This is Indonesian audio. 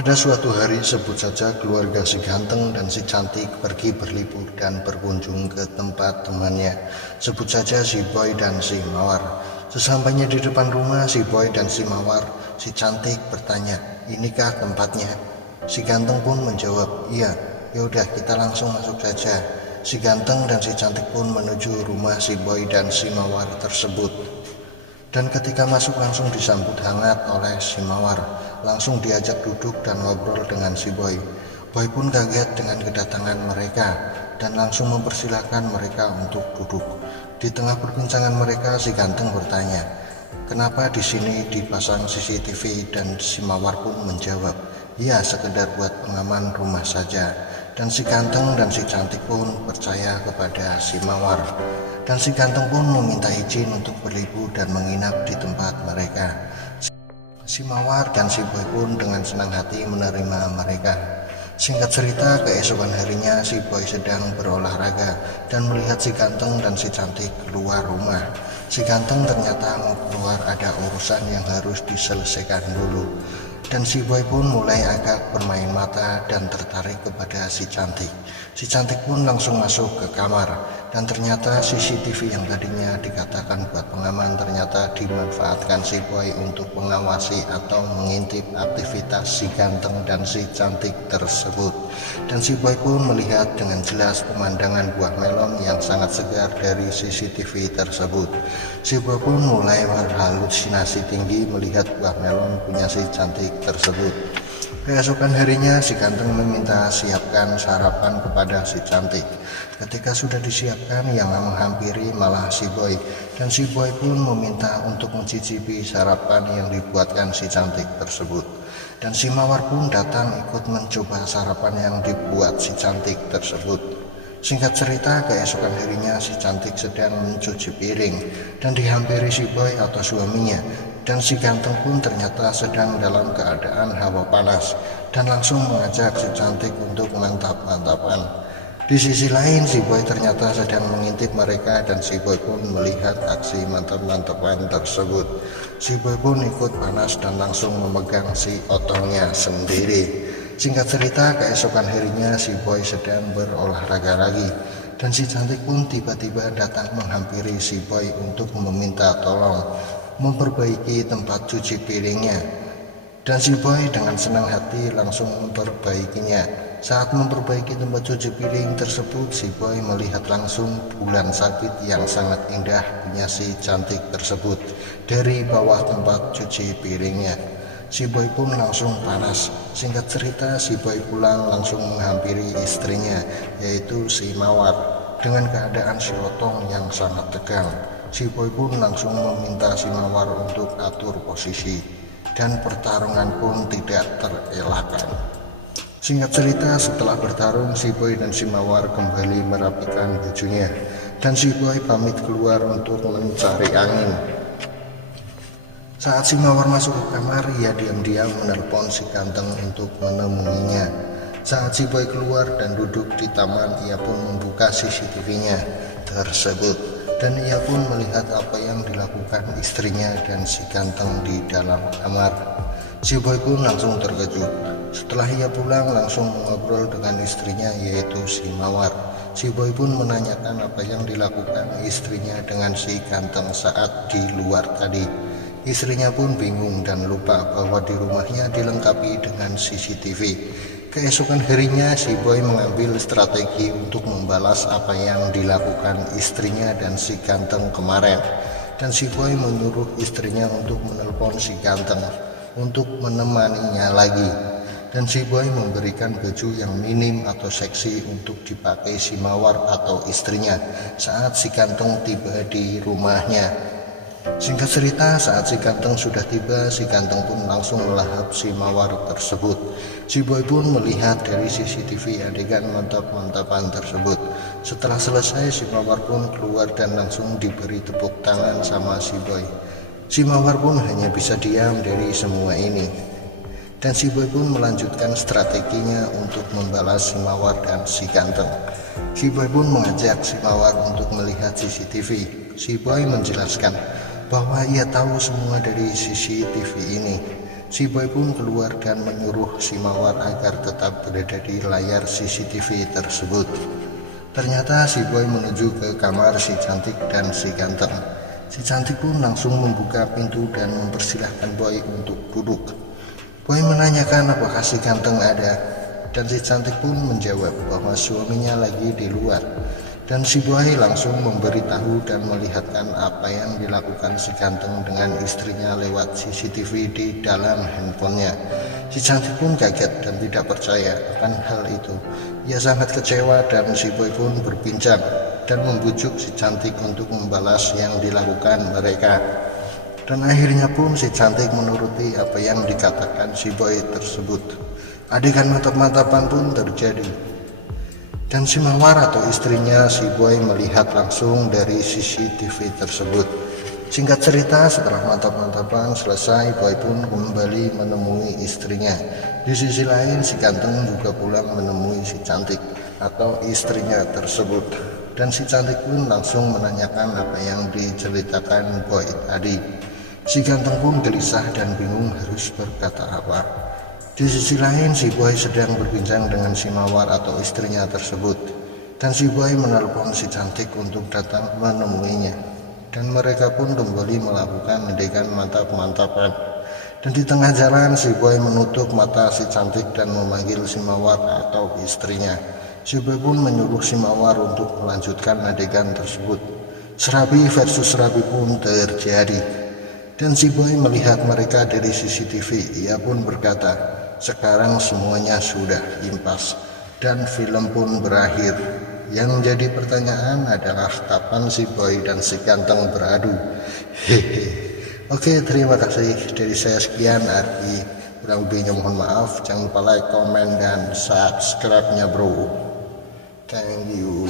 Pada suatu hari, sebut saja keluarga si ganteng dan si cantik pergi berlibur dan berkunjung ke tempat temannya. Sebut saja si boy dan si mawar. Sesampainya di depan rumah si boy dan si mawar, si cantik bertanya, "Inikah tempatnya?" Si ganteng pun menjawab, "Iya." "Yaudah, kita langsung masuk saja." Si ganteng dan si cantik pun menuju rumah si boy dan si mawar tersebut. Dan ketika masuk langsung disambut hangat oleh si mawar. Langsung diajak duduk dan ngobrol dengan si boy. Boy pun kaget dengan kedatangan mereka dan langsung mempersilahkan mereka untuk duduk. Di tengah perbincangan mereka, si ganteng bertanya, "Kenapa di sini dipasang CCTV?" Dan si mawar pun menjawab, "Ya, sekedar buat pengaman rumah saja." Dan si ganteng dan si cantik pun percaya kepada si mawar. Dan si ganteng pun meminta izin untuk berlibur dan menginap di tempat mereka. Si mawar dan si boy pun dengan senang hati menerima mereka. Singkat cerita, keesokan harinya si boy sedang berolahraga dan melihat si ganteng dan si cantik keluar rumah. Si ganteng ternyata mau keluar, ada urusan yang harus diselesaikan dulu. Dan si boy pun mulai agak bermain mata dan tertarik kepada si cantik. Si cantik pun langsung masuk ke kamar. Dan ternyata CCTV yang tadinya dikatakan buat pengaman ternyata dimanfaatkan si boy untuk mengawasi atau mengintip aktivitas si ganteng dan si cantik tersebut. Dan si boy pun melihat dengan jelas pemandangan buah melon yang sangat segar dari CCTV tersebut. Si boy pun mulai berhalusinasi tinggi melihat buah melon punya si cantik tersebut. Keesokan harinya si ganteng meminta siapkan sarapan kepada si cantik. Ketika sudah disiapkan, yang menghampiri malah si boy. Dan si boy pun meminta untuk mencicipi sarapan yang dibuatkan si cantik tersebut. Dan si mawar pun datang ikut mencoba sarapan yang dibuat si cantik tersebut. Singkat cerita, keesokan harinya si cantik sedang mencuci piring dan dihampiri si boy atau suaminya. Dan si ganteng pun ternyata sedang dalam keadaan hawa panas dan langsung mengajak si cantik untuk mantap-mantapan. Di sisi lain, si boy ternyata sedang mengintip mereka dan si boy pun melihat aksi mantap-mantapan tersebut. Si boy pun ikut panas dan langsung memegang si otongnya sendiri. Singkat cerita, keesokan harinya si boy sedang berolahraga lagi dan si cantik pun tiba-tiba datang menghampiri si boy untuk meminta tolong memperbaiki tempat cuci piringnya. Dan si boy dengan senang hati langsung memperbaikinya. Saat memperbaiki tempat cuci piring tersebut, si boy melihat langsung bulan sabit yang sangat indah punya si cantik tersebut dari bawah tempat cuci piringnya. Si boy pun langsung panas. Singkat cerita, si boy pulang langsung menghampiri istrinya, yaitu si mawar, dengan keadaan si otong yang sangat tegang. Si boy pun langsung meminta si mawar untuk atur posisi, dan pertarungan pun tidak terelakkan. Singkat cerita, setelah bertarung, si boy dan si mawar kembali merapikan bajunya, dan si boy pamit keluar untuk mencari angin. Saat si mawar masuk ke kamar, ia diam-diam menelpon si ganteng untuk menemuinya. Saat si boy keluar dan duduk di taman, ia pun membuka CCTV-nya tersebut. Dan ia pun melihat apa yang dilakukan istrinya dan si ganteng di dalam kamar. Si boy pun langsung terkejut. Setelah ia pulang langsung mengobrol dengan istrinya, yaitu si mawar. Si boy pun menanyakan apa yang dilakukan istrinya dengan si ganteng saat di luar tadi. Istrinya pun bingung dan lupa bahwa di rumahnya dilengkapi dengan CCTV. Keesokan harinya si boy mengambil strategi untuk membalas apa yang dilakukan istrinya dan si ganteng kemarin. Dan si boy menyuruh istrinya untuk menelpon si ganteng untuk menemaninya lagi. Dan si boy memberikan baju yang minim atau seksi untuk dipakai si mawar atau istrinya saat si ganteng tiba di rumahnya. Singkat cerita, saat si ganteng sudah tiba, si ganteng pun langsung melahap si mawar tersebut. Si boy pun melihat dari CCTV adegan mantap-mantapan tersebut. Setelah selesai, si mawar pun keluar dan langsung diberi tepuk tangan sama si boy. Si mawar pun hanya bisa diam dari semua ini. Dan si boy pun melanjutkan strateginya untuk membalas si mawar dan si ganteng. Si boy pun mengajak si mawar untuk melihat CCTV. Si boy menjelaskan bahwa ia tahu semua dari CCTV ini. Si Boy pun keluar dan menyuruh si Mawar agar tetap berada di layar CCTV tersebut. Ternyata si Boy menuju ke kamar si cantik dan si ganteng. Si cantik pun langsung membuka pintu dan mempersilahkan Boy untuk duduk. Boy menanyakan apakah si ganteng ada, dan si cantik pun menjawab bahwa suaminya lagi di luar. Dan si Boy langsung memberitahu dan melihatkan apa yang dilakukan si ganteng dengan istrinya lewat CCTV di dalam handphonenya. Si cantik pun kaget dan tidak percaya akan hal itu. Ia sangat kecewa dan si Boy pun berbincang dan membujuk si cantik untuk membalas yang dilakukan mereka. Dan akhirnya pun si cantik menuruti apa yang dikatakan si Boy tersebut. Adegan mantap-mantapan pun terjadi. Dan si Mawar atau istrinya si Boy melihat langsung dari CCTV tersebut. Singkat cerita, setelah mantap-mantapan selesai, Boy pun kembali menemui istrinya. Di sisi lain, si ganteng juga pulang menemui si cantik atau istrinya tersebut. Dan si cantik pun langsung menanyakan apa yang diceritakan Boy tadi. Si ganteng pun gelisah dan bingung harus berkata apa. Di sisi lain, si Boy sedang berbincang dengan si Mawar atau istrinya tersebut. Dan si Boy menelpon si cantik untuk datang menemuinya. Dan mereka pun kembali melakukan adegan mantap-mantapan. Dan di tengah jalan, si Boy menutup mata si cantik dan memanggil si Mawar atau istrinya. Si Boy pun menyuruh si Mawar untuk melanjutkan adegan tersebut. Serabi versus serabi pun terjadi. Dan si Boy melihat mereka dari CCTV. Ia pun berkata, sekarang semuanya sudah impas dan film pun berakhir. Yang menjadi pertanyaan adalah kapan si Boy dan si ganteng beradu. Hehe. Oke, terima kasih dari saya, sekian Arki. Kurang lebihnya mohon maaf. Jangan lupa like, komen, dan subscribe-nya bro. Thank you.